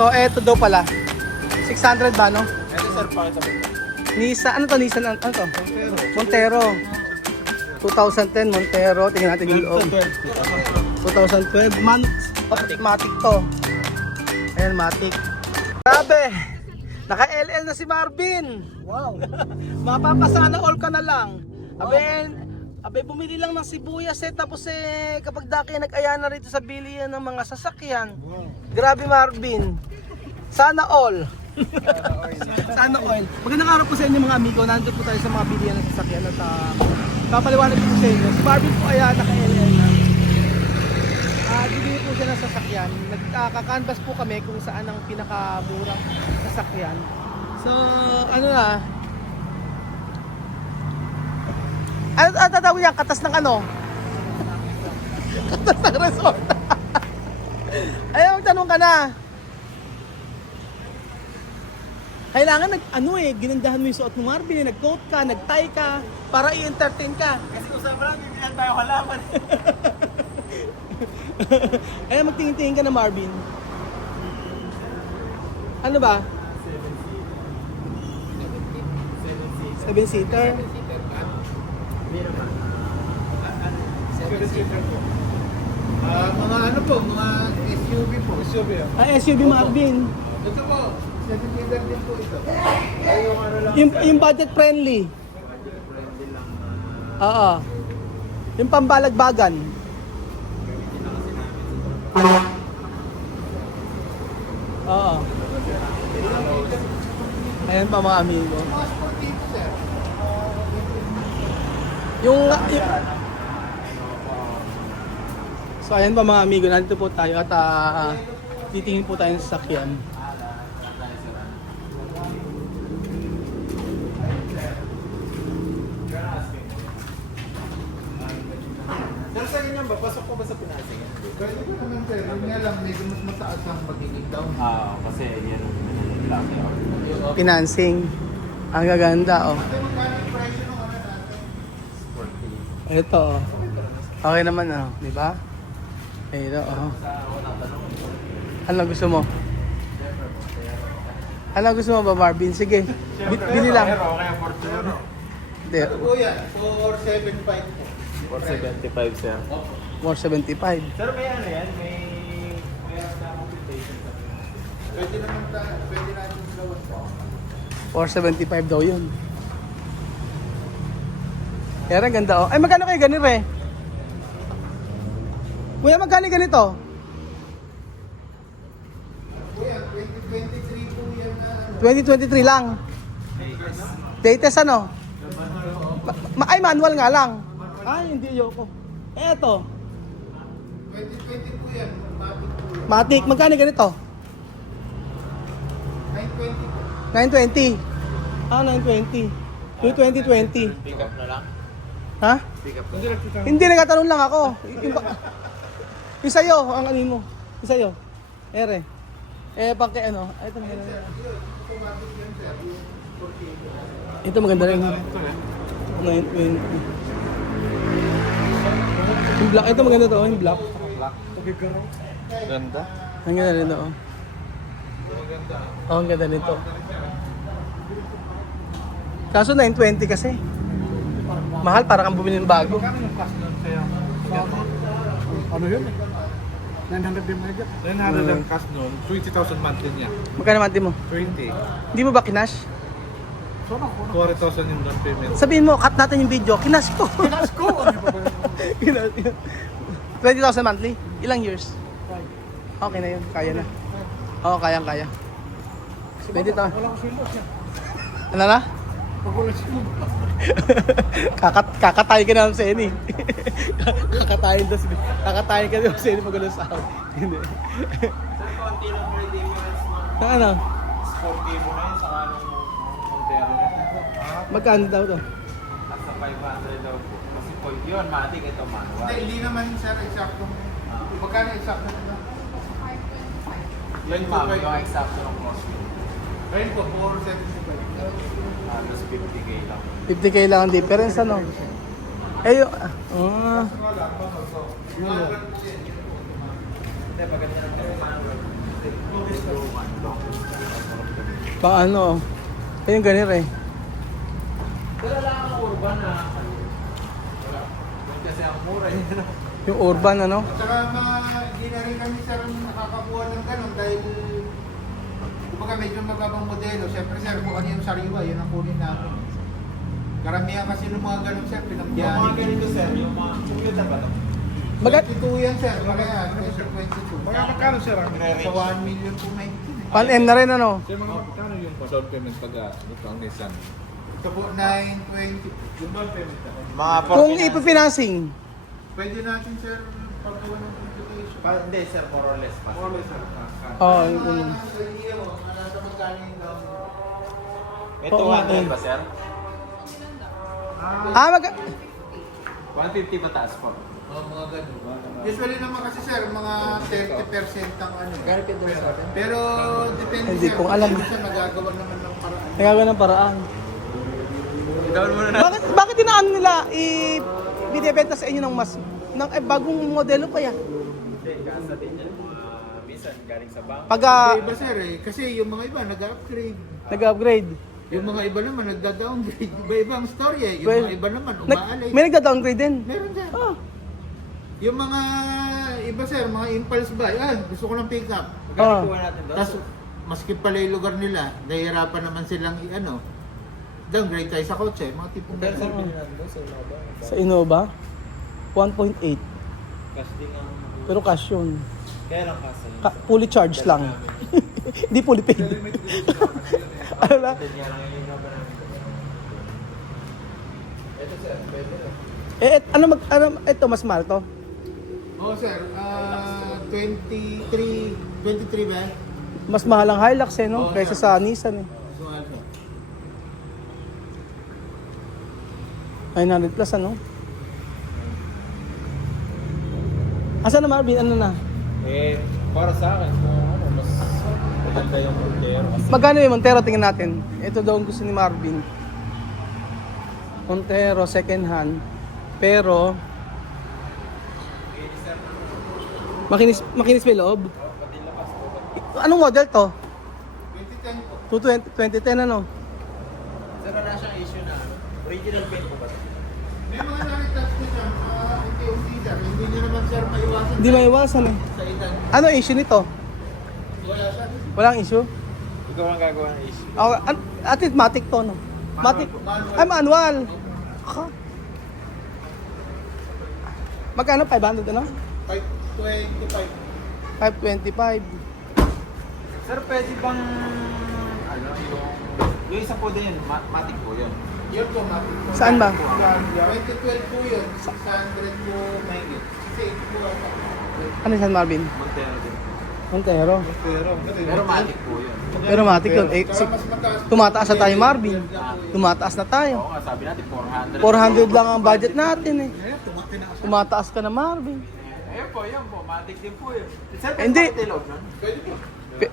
So, eto daw pala. 600 ba, no? Ito sir, pakita mo. Nissan, ano to? Nissan, ano to? Montero. 2010 Montero. Tingnan natin yung loob. 2012. Matic to. Ayan, Matic. Grabe! Naka-LL na si Marvin. Wow. Mapapasana all ka na lang. Abe, bumili lang ng sibuyas tapos kapag daki nag-aya na rito sa bilihan ng mga sasakyan. Wow. Grabe Marvin. Sana all. Sana all. Magandang araw po sa inyo mga amigo. Nandito po tayo sa mga bilihan ng sasakyan at papaliwanag ko sa inyo. Si Marvin po ay naka-LL na. Bibili po siya ng sasakyan. Nagka-canvas po kami kung saan ang pinakamurang sasakyan. So, ano na? Ano tatawag yan? Katas ng ano? Katas ng resort. Ayaw, tanong ka na. Kailangan ginandahan mo yung suot mo Marvin, nag-coat ka, nag-tie ka, para i-entertain ka. Kasi kung sa brand, hindi lang tayo halaman. Ayaw, magtingin-tingin ka na Marvin. Ano ba? 7-seater? 7-seater po. Mga ano po, mga SUV po. SUV ah. SUV Marvin. Ito po, 7-seater din po ito. Ay, yung ano lang. Yung budget friendly. Oo. Yung pambalagbagan. Oo. Ayan pa mga amigo. So ayan pa mga amigo, nandito po tayo at titingin po tayo sa sasakyan. Sir, sa ganyan ba? Pasok po ba sa Pinasing? Pwede ko naman sir. Yung nga lang, medyo mas mataas ang magiging down. Kasi yan ang laki. Financing. Ang gaganda oh. Magkano yung presyo ng ano natin? Ito oh. Okay naman oh, di ba? Ito oh. Ano gusto mo? Ano gusto mo ba Marvin? Sige. Bili lang. Kaya Fortuner. Hindi. Ito po yan, 475 po. 475 siya. More 75. Sir, may ano yan? May computation sa Pwede naman pwede natin gawin po. 475 daw yun. Kaya rin ganda oh. Ay magkano kayo ganito eh? Kuya magkano ganito? Kuya, 2023 po yan na ano. 2023 lang. Latest ano? Ay manual nga lang. Ay hindi yoko. Eto. 2020 po yan, Matic po yan. Matic, magkano ganito? 920 po. 920. 920. Yung 2020. pick up na lang. Ha? Pick up. Hindi, nagtatanong lang ako. Yung sa'yo, ang anin mo. Yung sa'yo. Ere. Pang kay ano. Ito maganda rin. Ito maganda rin. 920. Yung black, ito maganda to. Yung black. Ganda. Ang ganda rin to. Oh, ang ganda nito. Kaso 920 kasi. Mahal, para kang bumili ng bago. Magkano yung cash doon sa'yo? Ano yun? 900 din mga 900 ang cash doon, 20,000 monthly niya. Magkano monthly mo? 20. Hindi mo ba kinash? 40,000 yung down payment. Sabihin mo, cut natin yung video. Kinash ko. Cash ko! Ano ba ba? Kinash yun. 20,000 monthly? Ilang years? Okay na yun. Kaya na. Oo, kayang-kaya. 20,000. Wala ko sweldo siya. Ano na? Pag wala sweldo. Kakatayin ka na sa Eni. Kakatayin daw. Kakatayin ka na sa Eni pag ulang sahod. Hindi. Sir, konti lang redeemers mo. Ano? 4K mo na yun sa anong Montero. Magkano daw to? Nasa 500 daw po. Kasi po yun, matik ito manual. Hindi naman sir eksakto. Magkano eksakto nito? Yun ma'am, yung exact ng crossfit. Ayun po, 475. Halos 50K lang. 50k lang ang difference ano? Yung... Hindi, maganda lang kasi manual. Pang ano, yung ganir eh. Pero wala kang urban na ano. Wala. Yun kasi ang mura eh. Yung urban ano. Saka hindi na rin kami sir nakakakuha ng ganun dahil kumbaga medyo magabang modelo. Siyempre sir, kung ano yung sariwa, yun ang kunin namin. Karamihan kasi ng mga ganun sir, Yung mga pinagbiyanin. ganito sir, yung mga computer ba ito? Bagat, 22 yan sir, kaya 22. Mga magkano sir ang Sa 1 million po may pan M na rin ano. Sir, mga magkano yung down payment pag ito ang Nissan? Ito po 920. Yung down payment na. Mga Kung ipipinancing, Pwede natin sir paggawa ng computation. Hindi sir, more or less pa. More or less, sir. oh, yung ganun. Sa idea mo, nasa magkano yung down? May Oo, 200 ba sir? Ah, 150 ba taas po? Mga ganun. Usually naman kasi sir, mga 30% ang ano. Pero depende Hindi sir, kong alam. Minsan nagagawa naman ng paraan. nagagawa ng paraan. Gawin mo na Bakit dinaan nila binibenta sa inyo ng mas bagong modelo pa yan? Hindi, kasa din yan. Minsan galing sa bank. Pag Iba sir eh, kasi yung mga iba nag-upgrade. nag-upgrade. Yung mga iba naman nagda-downgrade. Iba-iba ang story eh. Yung Well, mga iba naman umaalay. may nagda-downgrade din. Meron sir. Ah, Yung mga iba sir, mga impulse buy. Gusto ko ng pick up. ah. Kuha natin doon. Tapos maski pala yung lugar nila, nahihirapan naman silang downgrade tayo sa kotse. Mga tipong Pero sir, ganun. pinili doon sa Innova. Sa Innova, 1.8. Cash din ang... Pero cash yun. Kaya lang kasa yun. Fully charged lang. Hindi fully paid. Ano lang? Kaya lang yung Innova namin. Ito sir, pwede na. Ito mas mahal to. Oo sir, 23 ba? Mas mahal ang Hilux eh, no? Oo, Kaysa sir. sa Nissan eh. So, ano? 900 plus ano? Asan na Marvin? Ano na? Para sa akin, mas maganda yung Montero. Magkano yung Montero? Tingnan natin. Ito daw ang gusto ni Marvin. Montero, second hand. Pero, makinis may loob. Anong model to? 2010 po. 2010 ano? Sir, wala siyang issue na original paint po ba? May mga nakitouch ko dyan, unti-unti sir. Hindi nyo naman sir maiwasan Hindi maiwasan eh. sa edad. Ano issue nito? Wala sir. Walang issue? Ikaw ang gagawa ng issue. At least matic to no? Matic? Ay, manual. Ha? Magkano? 500 ano? 525. 525. Sir, pwede bang yung isa po din, matic po yun. Yun po, matik po. Saan ba? 2012 po yun, 600 po mahigit. Kasi ito po ang Ano San Marvin? Montero din. Montero. Pero matic po yun. Pero matic yun. Eh, Saka mas mataas. tumataas na tayo Marvin. Tumataas na tayo. Oo nga, sabi natin 400. 400 lang ang budget natin eh. Tumataas ka na Marvin. Ayun po, matic din po yun. Sir, Hindi. pwede tilog nun?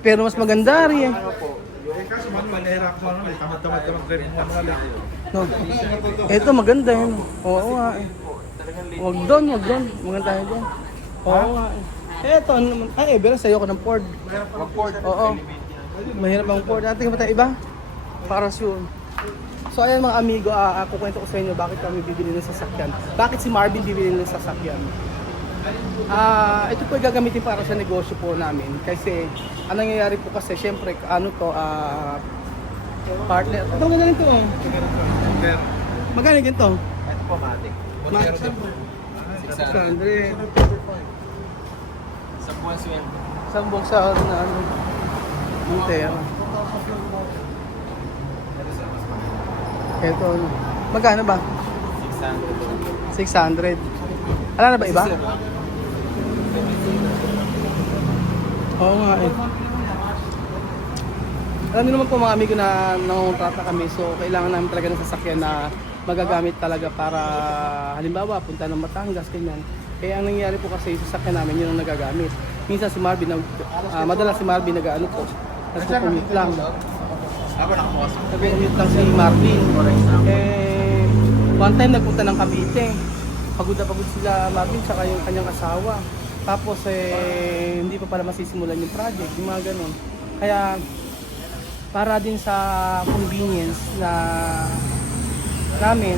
Pero mas maganda rin eh. Ano po? Kaso manual, nahirap ko ano, tamad-tamad ka mag-training manual. No. Ito maganda yun. Oo nga eh. Talagang late. Wag doon. Maganda tayo dyan. Oo nga eh. Ito ano naman. Ay, Ever, sa'yo ko ng Ford. Wag po. Oo. Mahirap ang Ford. Tingnan ba tayo iba? Para sure. So ayan mga amigo, kukwento ko sa inyo bakit kami bibili ng sasakyan. Bakit si Marvin bibili ng sasakyan? Ito po ay gagamitin para sa negosyo po namin. Kasi anong nangyayari po kasi, syempre, partner. Ito maganda rin ito. Oh. Magkano ganito? Ito po, matic. Match. 600. 600. Sa buwan sweldo. Isang buong sa na ano. Montero. Ito sir, mas mahal. Ito ano. Magkano ba? 600. 600. Wala na ba iba? Sir, Oo nga eh. Alam niyo naman po mga amigo na nangongontrata kami, so kailangan namin talaga ng sasakyan na magagamit talaga para halimbawa punta ng Batangas, ganyan. Eh ang nangyayari po kasi yung sasakyan namin yun ang nagagamit. Minsan si Marvin, madalas si Marvin nagko-commute lang. ako nakakuha sa Nagko-commute lang si Marvin. One time nagpunta ng Cavite. Pagod na pagod sila Marvin tsaka yung kanyang asawa. Tapos hindi pa pala masisimulan yung project, yung mga ganun. Kaya para din sa convenience na namin,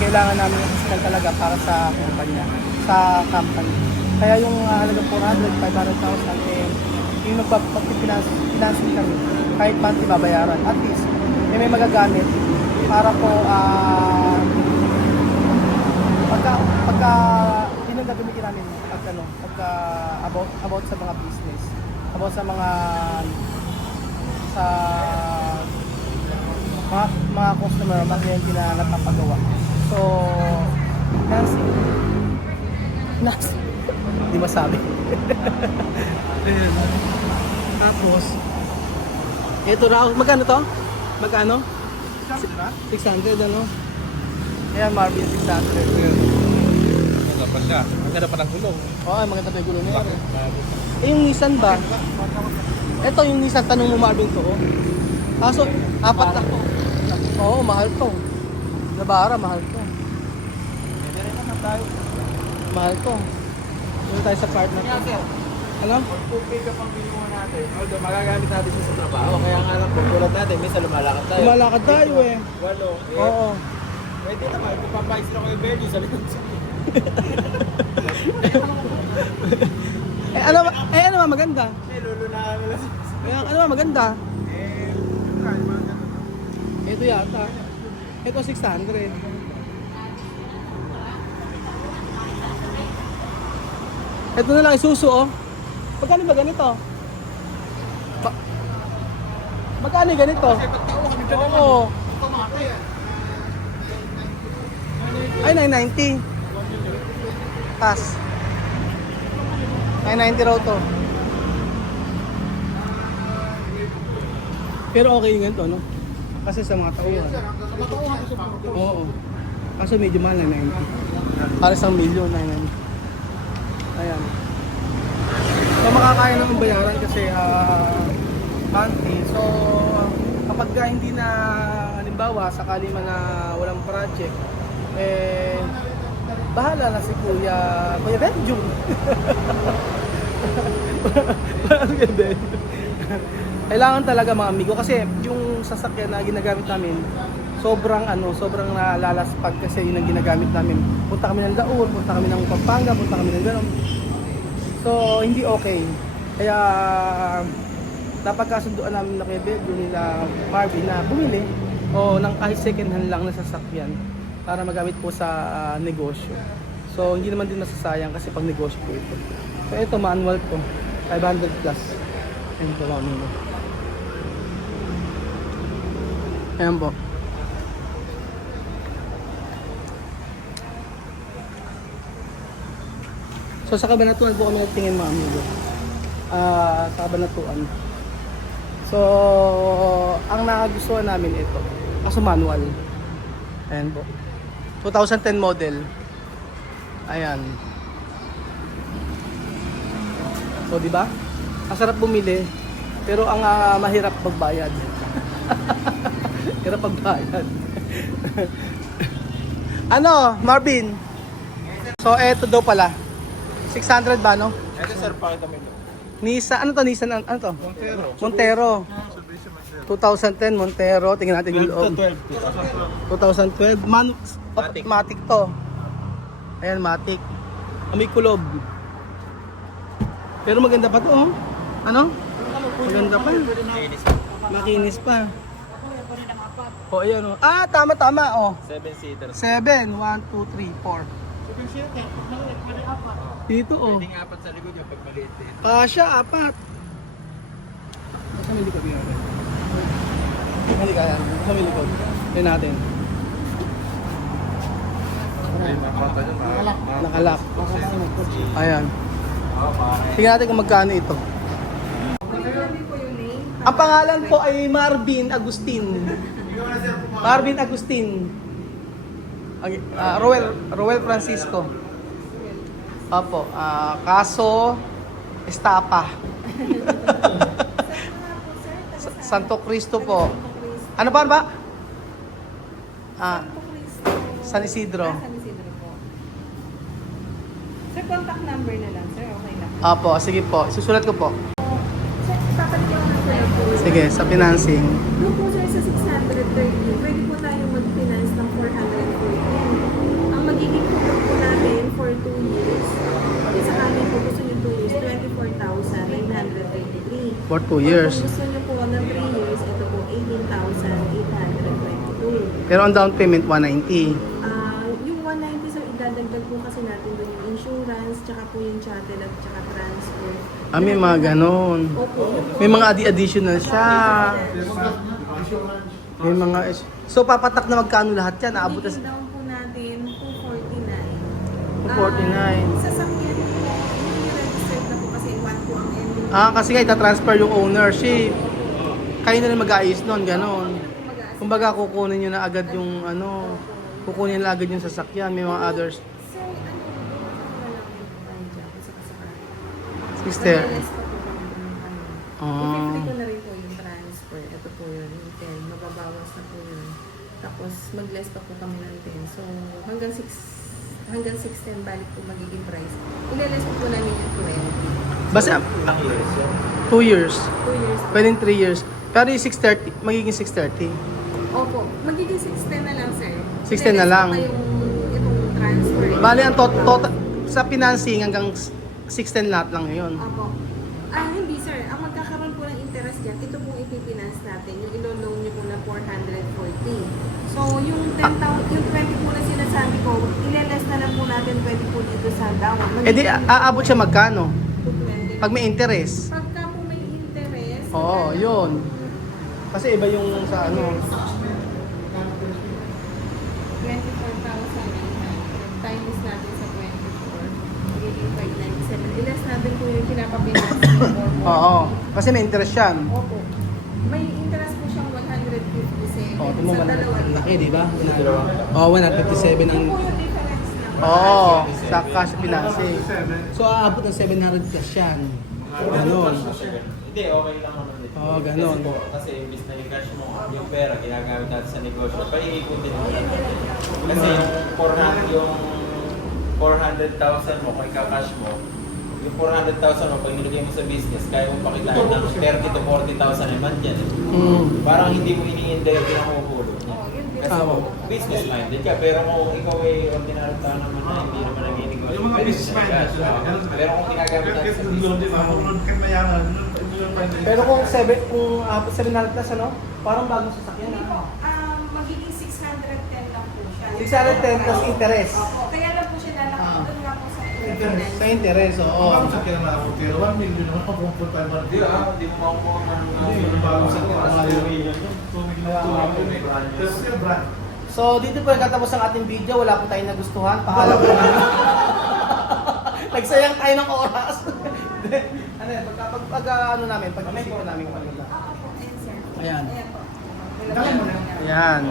kailangan namin yung assistant talaga para sa kumpanya, sa company. Kaya yung halagang 400, 500,000, yung nagpapag-financing kami, kahit panti babayaran. At least, may magagamit para po, pagka yun ang gagamitin namin about sa mga business, about sa mga customer, mga kliyente na nagpapagawa. So, Nancy, hindi masabi. Tapos, ito raw, magkano to? Magkano? 600 ano? Ayan, Marvin, 600. Ang ganda pa ng gulong. Oo, maganda pa yung gulo niya. Yung Nissan ba? Ito yung Nissan, tanong mo Marvin to. Oh. Kaso, apat na. Oo, mahal to. Nabara, mahal to. Mahal to. Doon tayo sa partner ko. Ano? Kung pick up ang binuha natin, although magagamit natin siya sa trabaho, kaya nga lang po, tulad natin, minsan lumalakad tayo. Lumalakad tayo eh. Walo. Oo. Pwede naman, kung papayos na kayo Benny sa likod siya. ano ba maganda? Lulunahan nila siya. Ano ba maganda? Ito yata. Ito 600. Ito na lang Isuzu oh. Magkano ba ganito? Magkano yung ganito? Oo. Ay, 990. Pass. 990 raw to. Pero okay yung ganito, no? Kasi sa mga tauhan. Oo. Kaso medyo mahal, 990. Para sa milyon, 990. Ayan. So makakaya naman bayaran kasi monthly. So kapag hindi na, halimbawa, sakali man na walang project, bahala na si Kuya Benjum. Kailangan talaga mga amigo kasi yung sasakyan na ginagamit namin sobrang nalalaspag kasi yun ang ginagamit namin. Punta kami ng Daur, punta kami ng Pampanga, punta kami ng gano'n. So hindi okay. Kaya napagkasunduan namin na kay Benjum nila Marvin na bumili o ng kahit second hand lang na sasakyan para magamit po sa negosyo. So hindi naman din masasayang kasi pag negosyo po ito. So ito manual to, 500 plus. Ayan po mga amigo. Ayan po. So sa Kabanatuan po kami nagtingin mga amigo. Sa Kabanatuan. So ang nakagustuhan namin ito. Kaso manual. Ayan po. 2010 model. Ayan. So di ba? Ang sarap bumili, pero ang mahirap magbayad. Hirap magbayad. Ano, Marvin? So eto daw pala. 600 ba no? Ito sir, pakita mo ito. Nissan, ano to? Nissan, ano to? Montero. Montero. 2010 Montero. Tingnan natin yung loob. 2012. Matic to. Ayan, Matic. May kulob. Pero maganda pa to, oh. Ano? Maganda pa. Makinis pa. Oh, ayan, oh. Tama, oh. 7-seater. 7, 1, 2, 3, 4. Dito, oh. Pwedeng apat sa likod yung pagmaliit din. Kasya, 4. Basta may likod yun. Halika yan. Basta may likod. Tignan natin. Nakalak. Ayan. Tingnan natin kung magkano ito. Ang pangalan po ay Marvin Agustin. Marvin Agustin. Roel Francisco. Opo. Kaso Estapa. Santo Cristo po. Ano ba? San Isidro. San Isidro po. Sir, contact number na lang, sir. Okay Apo, sige po. Susulat ko po. Sir, papaliwanag ko lang po. Sige, sa financing. Doon po sir sa 630, pwede po tayong mag-finance ng 414. Ang magiging coupon po natin for 2 years, kung sakali po gusto nyo 2 years, 24,933. For 2 years. Kung gusto nyo po ng 3 years, ito po 18,822. Pero ang down payment, 190. Yung 190 sir, idadagdag po kasi natin doon yung insurance, tsaka po yung chattel at tsaka transfer. May mga ganon. Opo, yun po. May mga additional siya. May mga... So, papatak na magkano lahat yan? Aabot na... Magiging down po natin 249. 249. Sasakyan po, hindi registered na po kasi 1 po ang ending. Kasi nga itatransfer yung ownership. Kayo na rin mag-aayos nun, ganon. Kumbaga, kukunin nyo na agad yung ano... Kukunin na agad yung sasakyan. May mga others. Sir, ano, wala lang po tayo dyan sa kasakali. Sister. Mag-LS pa po kami ng ano. Ah. I-free ko na rin po yung transfer. Ito po yun, yung 10. Mababawas na po yun. Tapos, mag-less pa po kami ng 10. So, hanggang 610 balik po magiging price. Ile-less po namin yung 20. Basta... 2 years. 2 years. Pwedeng 3 years. Pero yung 630, magiging 630. Opo, magiging 610 na lang, sir. 610 na lang. Ile-less po pa yung transfer. Bali, ang total sa financing hanggang 610 lahat lang yun. Opo. Hindi sir. Ang magkakaroon po ng interest dyan, ito pong ipipinance natin. Yung ilo-loan nyo po na 440. So, yung 10,000, yung 20 po na sinasabi ko, ile-less na lang po natin 20 po dito sa down. Eh di, aabot siya magkano? 220. Pag may interest. Pagka po may interest, Oo, yun. Kasi iba yung sa ano. 24,900 times natin sa 24. Magiging 597. I-less natin po yung pinapapinance ng 440. Oo. Kasi may interest yan. Opo. May interest po siyang 157. Oo, ito mo Sa dalawa. laki, di ba? Oo, 157 ang... Yun po yung difference lang. Oo, sa cash financing. So, aabot ng 700 cash yan. Ganon. Hindi, okay lang naman dito. Oo, ganun. Kasi imbis na yung cash mo, yung pera, ginagamit natin sa negosyo, paiikutin mo natin. Kasi yung 400,000 mo, kung ika-cash mo, yung 400,000 mo, pag nilagay mo sa business, kaya mo pakitain ng 30 to 40,000 a month yan. Parang hindi mo ini-indirect yung nakukulo. Oo, yun din. Kasi business minded ka, pero kung ikaw ay ordinary tao naman na, hindi naman naging-negosyo. Yung mga business minded. Pero kung ginagamit natin sa business, Pero kung 700 plus ano, parang bagong sasakyan Hindi po. na. Magiging 610 lang po siya. 610 plus interest. Opo. Kaya lang po siya lalaki. Doon nga po sa interest. Sa interest, oo. Ang sakyan na ako, pero 1 million naman ako kung full time. Hindi hindi mo makukuha ng Bagong sakyan na ako. 2 million. 2 million. Pero siya brand. So, dito po nagtatapos ang ating video. Wala po tayong nagustuhan. Paalam po namin. Nagsayang tayo ng oras. Ano yan, pag ano namin, pag-isip namin kung ano. Opo. Answer. Ayan. Ayan po. Dali mo na. Ayan.